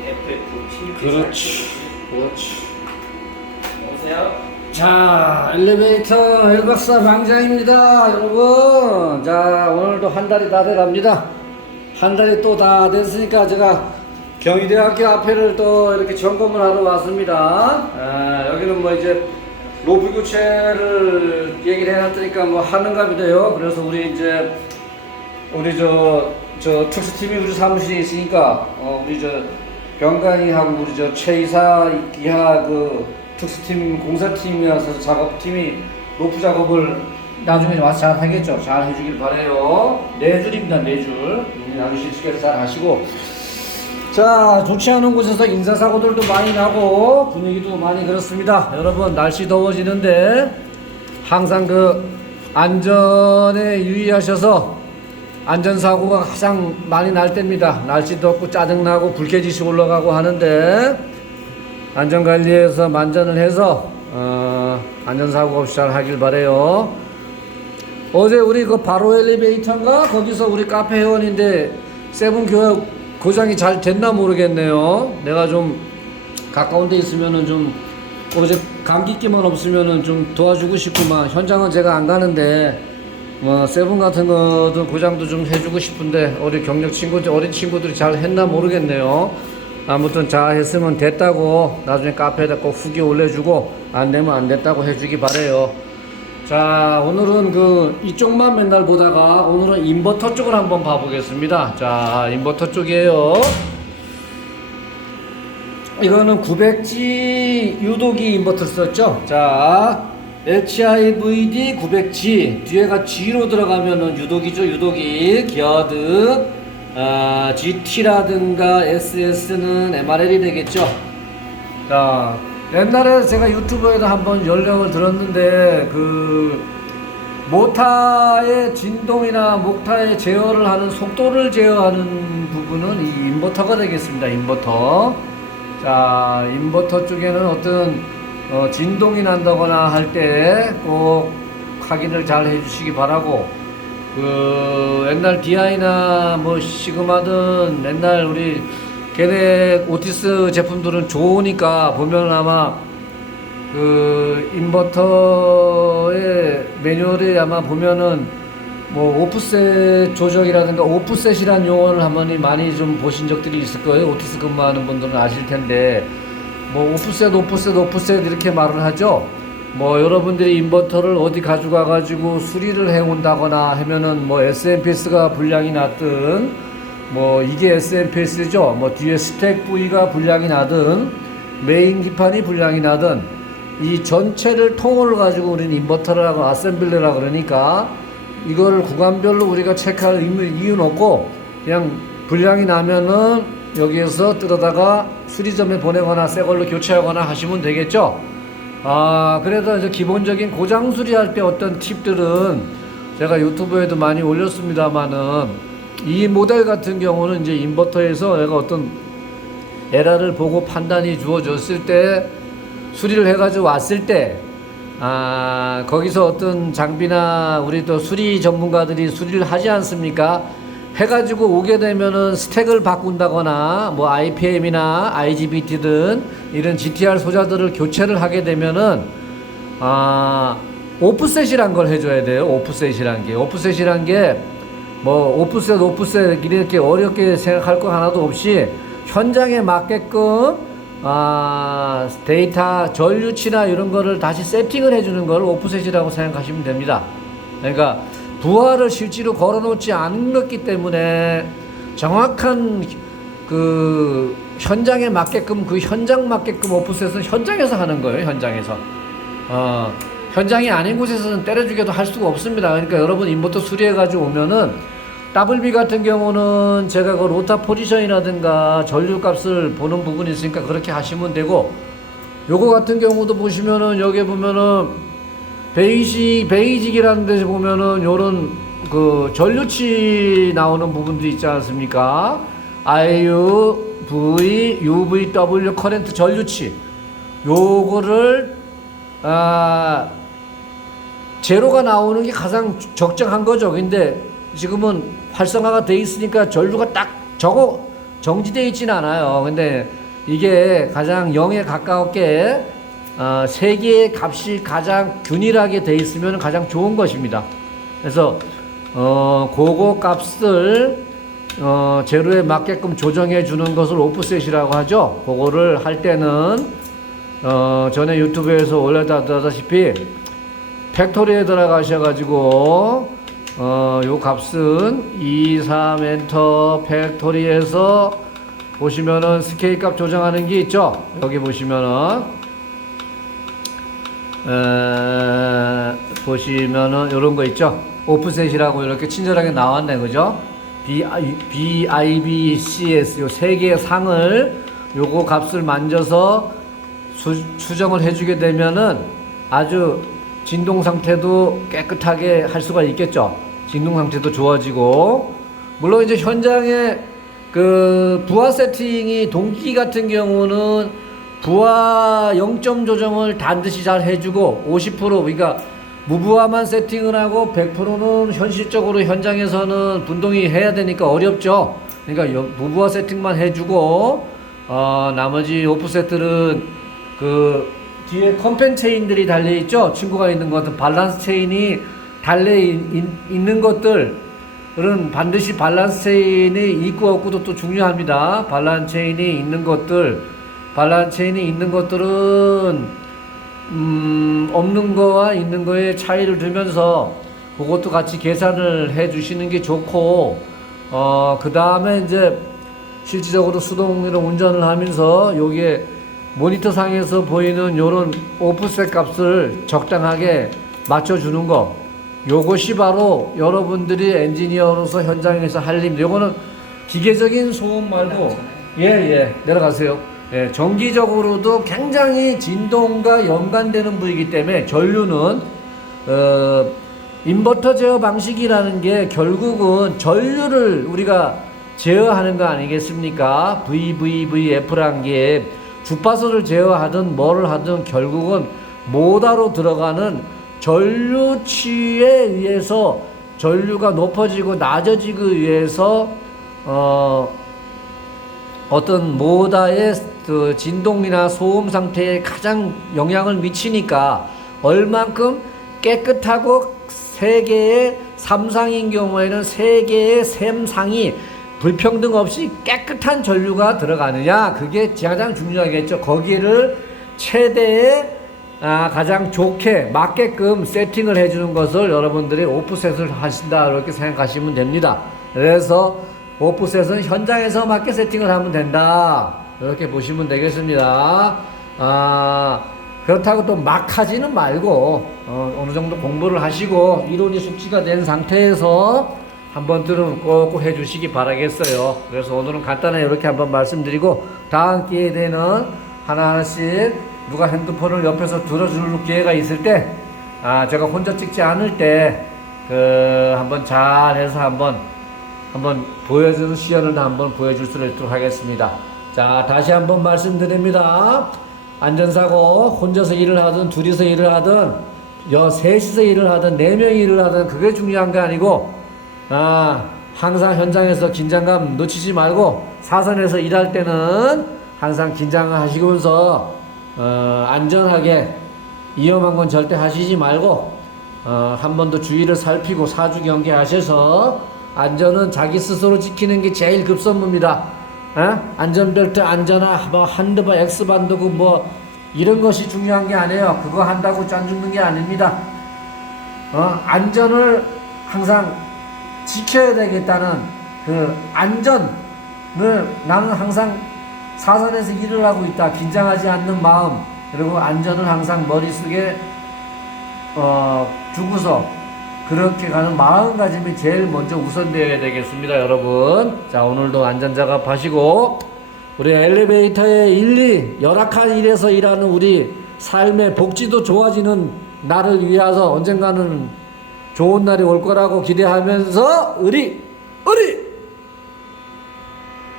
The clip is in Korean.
FF 그렇지. 그렇지. 오세요. 자, 엘리베이터 엘박사 방장입니다, 여러분. 자, 오늘도 한 달이 다 돼갑니다. 한 달이 또 다 됐으니까 제가 경희대학교 앞에를 또 이렇게 점검을 하러 왔습니다. 여기는 뭐 이제 로프 교체를 얘기를 해놨으니까 뭐 하는가 보네요. 그래서 우리 저 특수팀이 우리 사무실에 있으니까 우리 저 병강이하고 우리 저 최이사 이하 그 특수팀 공사팀이라서 작업팀이 로프 작업을 나중에 와서 잘 하겠죠. 잘 해주길 바래요. 네 줄입니다, 네 줄. 아저씨께서 잘 하시고. 자, 좋지 않은 곳에서 인사사고들도 많이 나고 분위기도 많이 그렇습니다. 여러분, 날씨 더워지는데 항상 그 안전에 유의하셔서 안전사고가 가장 많이 날 때입니다. 날씨 덥고 짜증나고 불쾌지수 올라가고 하는데 안전관리에서 만전을 해서 안전사고 없이 잘 하길 바래요. 어제 우리 그 바로 엘리베이터인가 거기서 우리 카페 회원인데 세븐 교육 고장이 잘 됐나 모르겠네요. 내가 좀 가까운 데 있으면은 좀 어제 감기기만 없으면은 좀 도와주고 싶구만. 현장은 제가 안 가는데 뭐 세븐 같은 것도 고장도 좀 해주고 싶은데 우리 경력 친구들 어린 친구들이 잘 했나 모르겠네요. 아무튼 잘 했으면 됐다고 나중에 카페에다 꼭 후기 올려주고 안 되면 안 됐다고 해주기 바래요. 자, 오늘은 그 이쪽만 맨날 보다가 오늘은 인버터 쪽을 한번 봐보겠습니다. 자, 인버터 쪽이에요. 이거는 900G 유도기 인버터 썼죠. 자, HIVD 900G 뒤에가 G로 들어가면은 유도기죠. 유도기 기어드 GT라든가 SS는 MRL이 되겠죠. 자, 옛날에 제가 유튜브에도 한번 연락을 들었는데 그 모타의 진동이나 모타의 제어를 하는 속도를 제어하는 부분은 이 인버터가 되겠습니다. 인버터. 자, 인버터 쪽에는 어떤 진동이 난다거나 할 때 꼭 확인을 잘 해주시기 바라고, 그 옛날 DI나 뭐 시그마든 옛날 우리 걔네 오티스 제품들은 좋으니까 보면 아마 그 인버터의 매뉴얼에 아마 보면은 뭐 오프셋 조정이라든가 오프셋이라는 용어를 한번 많이 좀 보신 적들이 있을 거예요. 오티스 근무하는 분들은 아실 텐데 뭐 오프셋 이렇게 말을 하죠. 뭐 여러분들이 인버터를 어디 가져가 가지고 수리를 해 온다거나 하면은 뭐 SMPS가 불량이 났든 뭐 이게 SMPS죠. 뭐 뒤에 스택 부위가 불량이 나든 메인 기판이 불량이 나든 이 전체를 통을 가지고 우리는 인버터라고 아셈블레라 그러니까 이거를 구간별로 우리가 체크할 이유는 없고 그냥 불량이 나면은 여기에서 뜯어다가 수리점에 보내거나 새 걸로 교체하거나 하시면 되겠죠. 그래도 이제 기본적인 고장 수리할 때 어떤 팁들은 제가 유튜브에도 많이 올렸습니다만은 이 모델 같은 경우는 이제 인버터에서 내가 어떤 에러를 보고 판단이 주어졌을 때 수리를 해가지고 왔을 때 거기서 어떤 장비나 우리 또 수리 전문가들이 수리를 하지 않습니까? 해가지고 오게 되면은 스택을 바꾼다거나 뭐 IPM이나 IGBT든 이런 GTR 소자들을 교체를 하게 되면은 오프셋이란 걸 해줘야 돼요. 오프셋이란 게 뭐 오프셋 이렇게 어렵게 생각할 거 하나도 없이 현장에 맞게끔 데이터 전류치나 이런 거를 다시 세팅을 해주는 걸 오프셋이라고 생각하시면 됩니다. 그러니까 부하를 실제로 걸어놓지 않았기 때문에 정확한 그 현장에 맞게끔 그 현장 맞게끔 오프셋은 현장에서 하는 거예요. 현장에서 현장이 아닌 곳에서는 때려주게도 할 수가 없습니다. 그러니까 여러분 인버터 수리해가지고 오면은 WB 같은 경우는 제가 그 로타 포지션이라든가 전류값을 보는 부분이 있으니까 그렇게 하시면 되고, 요거 같은 경우도 보시면은 여기 보면은 베이직이라는 데서 보면은 요런 그 전류치 나오는 부분도 있지 않습니까? UVW 커렌트 전류치 요거를 제로가 나오는 게 가장 적정한 거죠. 근데 지금은 활성화가 돼 있으니까 전류가 딱 저거 정지되어 있지는 않아요. 근데 이게 가장 0에 가깝게 세 개의 값이 가장 균일하게 돼 있으면 가장 좋은 것입니다. 그래서 그거 값을 제로에 맞게끔 조정해 주는 것을 오프셋이라고 하죠. 그거를 할 때는 전에 유튜브에서 올려다다시피 팩토리에 들어가셔가지고 요 값은 2, 3 엔터 팩토리에서 보시면은 스케일 값 조정하는 게 있죠. 여기 보시면은 요런 거 있죠. 오프셋이라고 이렇게 친절하게 나왔네, 그죠? BIBCS 요 세 개의 상을 요거 값을 만져서 수정을 해주게 되면은 아주 진동 상태도 깨끗하게 할 수가 있겠죠. 진동 상태도 좋아지고, 물론 이제 현장에 그 부하 세팅이 동기 같은 경우는 부하 0점 조정을 반드시 잘 해주고 50% 그러니까 무부하만 세팅을 하고 100%는 현실적으로 현장에서는 분동이 해야 되니까 어렵죠. 그러니까 무부하 세팅만 해주고 나머지 오프셋들은 그 뒤에 컴펜 체인들이 달려있죠. 친구가 있는 것은 밸런스 체인이 달려있는 것들은 반드시 밸런스 체인이 있고 없고도 또 중요합니다. 밸런스 체인이 있는 것들은 없는 거와 있는 거에 차이를 두면서 그것도 같이 계산을 해 주시는 게 좋고, 그 다음에 이제 실질적으로 수동으로 운전을 하면서 요게 모니터 상에서 보이는 요런 오프셋 값을 적당하게 맞춰주는 거, 요것이 바로 여러분들이 엔지니어로서 현장에서 할 일. 요거는 기계적인 소음 말고, 내려가세요. 예, 정기적으로도 굉장히 진동과 연관되는 부위이기 때문에 전류는 인버터 제어 방식이라는 게 결국은 전류를 우리가 제어하는 거 아니겠습니까? VVVF라는 게 주파수를 제어하든 뭐를 하든 결국은 모다로 들어가는 전류치에 의해서 전류가 높아지고 낮아지기 위해서 어떤 모다의 그 진동이나 소음 상태에 가장 영향을 미치니까 얼만큼 깨끗하고 세 개의 삼상인 경우에는 세 개의 샘상이 불평등 없이 깨끗한 전류가 들어가느냐, 그게 가장 중요하겠죠. 거기를 최대의 가장 좋게 맞게끔 세팅을 해주는 것을 여러분들이 오프셋을 하신다, 이렇게 생각하시면 됩니다. 그래서 오프셋은 현장에서 맞게 세팅을 하면 된다, 이렇게 보시면 되겠습니다. 그렇다고 또 막 하지는 말고 어느 정도 공부를 하시고 이론이 숙지가 된 상태에서 한 번들은 꼭 해주시기 바라겠어요. 그래서 오늘은 간단하게 이렇게 한번 말씀드리고, 다음 기회에는 하나하나씩 누가 핸드폰을 옆에서 들어줄 기회가 있을 때, 제가 혼자 찍지 않을 때 한번 잘해서 한번 보여주는 시연을 한번 보여줄 수 있도록 하겠습니다. 자, 다시 한번 말씀드립니다. 안전사고 혼자서 일을 하든 둘이서 일을 하든 셋이서 일을 하든 4명이 일을 하든 그게 중요한 게 아니고, 항상 현장에서 긴장감 놓치지 말고 사선에서 일할 때는 항상 긴장하시면서 안전하게, 위험한 건 절대 하시지 말고 한 번 더 주의를 살피고 사주 경계하셔서 안전은 자기 스스로 지키는 게 제일 급선무입니다. 안전벨트, 안전화, 뭐 한드바, X반드고 뭐 이런 것이 중요한 게 아니에요. 그거 한다고 짠 죽는 게 아닙니다. 안전을 항상 지켜야 되겠다는 그 안전을 나는 항상 사선에서 일을 하고 있다, 긴장하지 않는 마음, 그리고 안전을 항상 머릿속에 두고서 그렇게 가는 마음가짐이 제일 먼저 우선되어야 되겠습니다, 여러분. 자, 오늘도 안전작업 하시고, 우리 엘리베이터의 열악한 일에서 일하는 우리 삶의 복지도 좋아지는 날을 위해서 언젠가는 좋은 날이 올 거라고 기대하면서 의리!